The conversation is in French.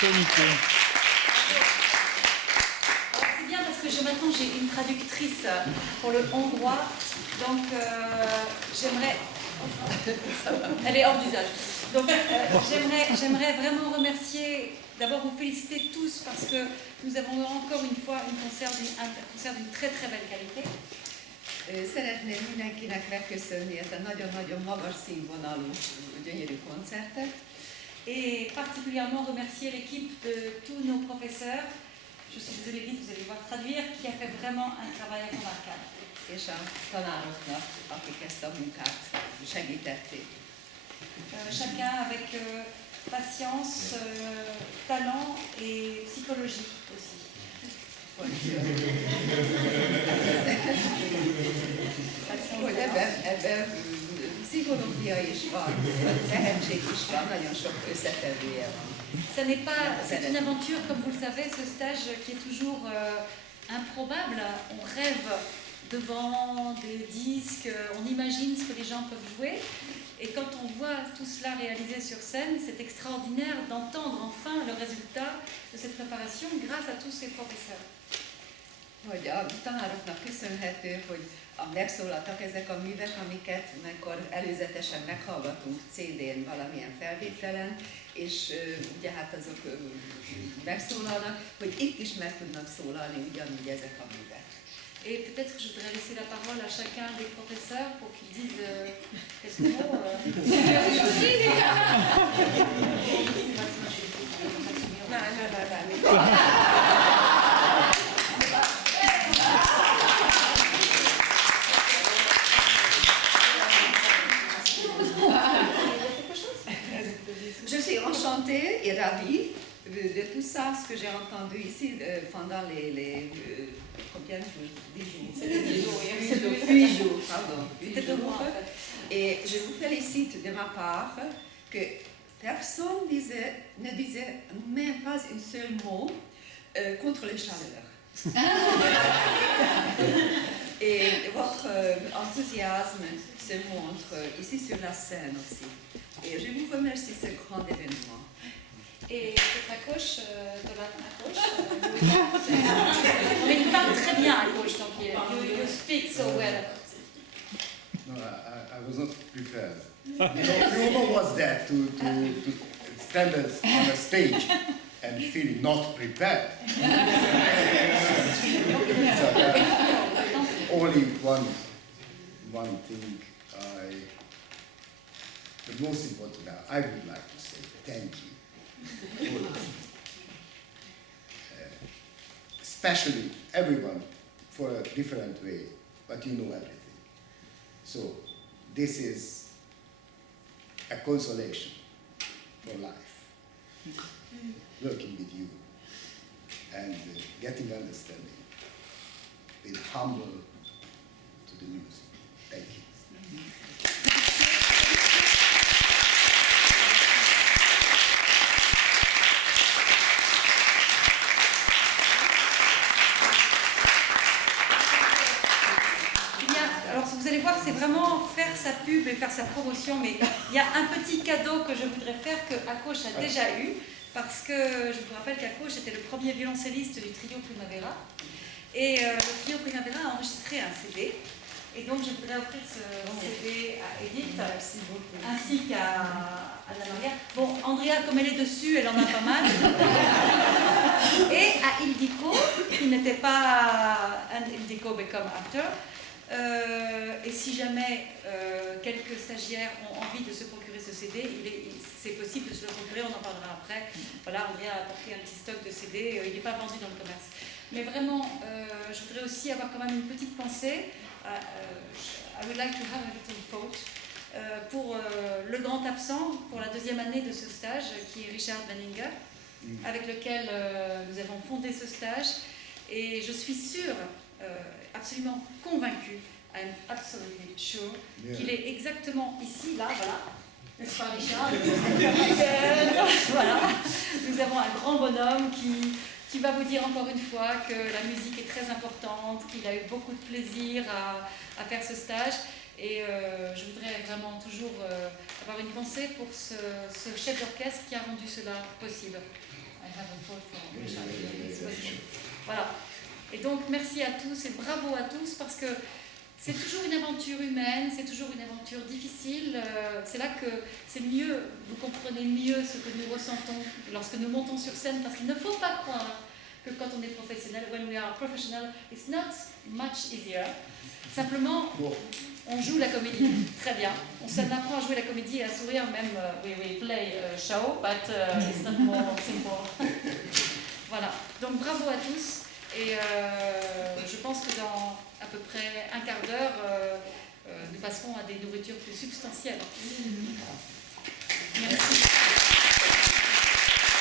comité. C'est bien parce que maintenant j'ai une traductrice pour le hongrois, donc j'aimerais... Elle est hors d'usage. Donc j'aimerais vraiment remercier, d'abord vous féliciter tous parce que nous avons encore une fois un concert d'une très très belle qualité. Szeretném mindenkinek megköszönni ezt a nagyon-nagyon magas színvonalú, gyönyörű koncertet. Et particulièrement remercier l'équipe de tous nos professeurs, je suis désolée vite, vous allez voir traduire, qui a fait vraiment un travail remarquable. És a tanároknak, akik ezt a munkát segítették. Chacun avec patience, talent et psychologie aussi. Hogy ebben pszichológia is van, tehetség is van, nagyon sok összetevője van. C'est une aventure, comme vous le savez, ce stage qui est toujours improbable. On rêve devant des disques, on imagine ce que les gens peuvent jouer. Et quand on voit tout cela réalisé sur scène, c'est extraordinaire d'entendre enfin le résultat de cette préparation grâce à tous ces professeurs. Hogy a tanároknak köszönhető, hogy megszólaltak ezek a művek, amiket amikor előzetesen meghallgatunk CD-n valamilyen felvételen, és ugye hát azok megszólalnak, hogy itt is meg tudnak szólalni ugyanúgy ezek a művek. Et peut-être que je voudrais laisser la parole à chacun des professeurs pour qu'ils disent quelques mots. Je suis enchantée et ravie de tout ça, ce que j'ai entendu ici pendant les combien de jours? 10 jours. C'était 10 jours, oui. 8 jours, pardon. C'était 2 mois. Et je vous félicite de ma part que personne ne disait même pas un seul mot contre les chaleurs. Et votre enthousiasme se montre ici sur la scène aussi. Et je vous remercie ce grand événement. Et peut-être à gauche, à gauche. Mais il parle très bien à gauche, donc you speak so well. No, I was not prepared. You know what's that, to stand on a stage and feel not prepared. So, only one thing the most important, I would like to say thank you. Especially everyone for a different way, but you know everything. So this is a consolation for life, working with you and getting understanding, being humble to the music. Thank you. Alors vous allez voir, c'est vraiment faire sa pub et faire sa promotion, mais il y a un petit cadeau que je voudrais faire que Akos a déjà eu, parce que je vous rappelle qu'Akos était le premier violoncelliste du trio Primavera, et le trio Primavera a enregistré un CD, et donc je voudrais offrir ce CD à Edith, ainsi qu'à Anna-Maria. Bon, Andrea, comme elle est dessus, elle en a pas mal. Et à Ildiko, qui n'était pas un Ildiko Become After. Et si jamais quelques stagiaires ont envie de se procurer ce CD, c'est possible de se le procurer, on en parlera après. Voilà, Andrea a apporté un petit stock de CD, il n'est pas vendu dans le commerce. Mais vraiment, je voudrais aussi avoir quand même une petite pensée. I would like to have a little thought pour le grand absent pour la deuxième année de ce stage, qui est Richard Benninger, avec lequel nous avons fondé ce stage. Et je suis sûre, absolument convaincue, I'm absolutely sure, qu'il est exactement ici, là, voilà, n'est-ce pas Richard? Voilà, nous avons un grand bonhomme qui va vous dire encore une fois que la musique est très importante, qu'il a eu beaucoup de plaisir à faire ce stage. Et je voudrais vraiment toujours avoir une pensée pour ce chef d'orchestre qui a rendu cela possible. I have a thought for exposition. Voilà. Et donc, merci à tous et bravo à tous parce que c'est toujours une aventure humaine, c'est toujours une aventure difficile. C'est là que c'est mieux, vous comprenez mieux ce que nous ressentons lorsque nous montons sur scène parce qu'il ne faut pas croire que quand on est professionnel, when we are professional, it's not much easier. Simplement, on joue la comédie, très bien. On s'apprend à jouer la comédie et à sourire, même we play a show, but it's not more simple. Voilà, donc bravo à tous. Et je pense que dans à peu près un quart d'heure, nous passerons à des nourritures plus substantielles.